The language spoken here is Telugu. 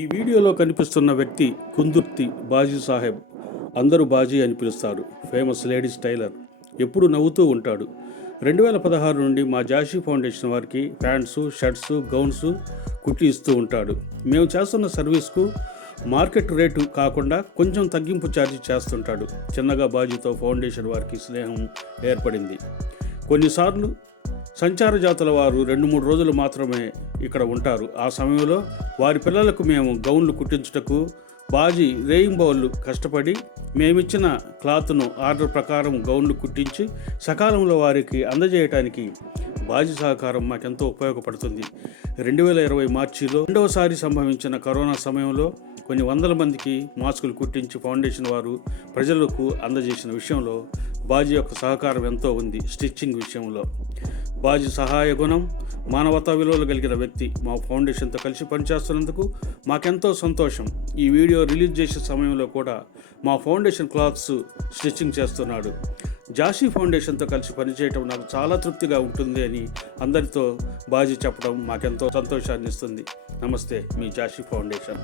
ఈ వీడియోలో కనిపిస్తున్న వ్యక్తి కుందుర్తి బాజీ సాహెబ్. అందరూ బాజీ అని పిలుస్తారు. Famous ladies tailor. ఎప్పుడు నవ్వుతూ ఉంటాడు. 2016 నుండి మా జాషీ ఫౌండేషన్ వారికి ప్యాంట్సు, షర్ట్సు, గౌన్సు కుట్టి ఇస్తూ ఉంటాడు. మేము చేస్తున్న సర్వీస్కు మార్కెట్ రేటు కాకుండా కొంచెం తగ్గింపు ఛార్జీ చేస్తుంటాడు. చిన్నగా బాజీతో ఫౌండేషన్ వారికి స్నేహం ఏర్పడింది. కొన్నిసార్లు సంచార జాతుల వారు 2-3 రోజులు మాత్రమే ఇక్కడ ఉంటారు. ఆ సమయంలో వారి పిల్లలకు మేము గౌన్లు కుట్టించుటకు బాజీ రేయింబౌళ్ళు కష్టపడి మేమిచ్చిన క్లాత్ను ఆర్డర్ ప్రకారం గౌన్లు కుట్టించి సకాలంలో వారికి అందజేయటానికి బాజీ సహకారం మాకెంతో ఉపయోగపడుతుంది. 2020 మార్చిలో రెండవసారి సంభవించిన కరోనా సమయంలో కొన్ని వందల మందికి మాస్కులు కుట్టించి ఫౌండేషన్ వారు ప్రజలకు అందజేసిన విషయంలో బాజీ యొక్క సహకారం ఎంతో ఉంది. స్టిచ్చింగ్ విషయంలో బాజీ సహాయ గుణం, మానవతా విలువలు కలిగిన వ్యక్తి. మా ఫౌండేషన్తో కలిసి పనిచేస్తున్నందుకు మాకెంతో సంతోషం. ఈ వీడియో రిలీజ్ చేసే సమయంలో కూడా మా ఫౌండేషన్ క్లాత్స్ స్టిచ్చింగ్ చేస్తున్నాడు. జాషీ ఫౌండేషన్తో కలిసి పనిచేయటం నాకు చాలా తృప్తిగా ఉంటుంది అని అందరితో బాజీ చెప్పడం మాకెంతో సంతోషాన్ని ఇస్తుంది. నమస్తే, మీ జాషీ ఫౌండేషన్.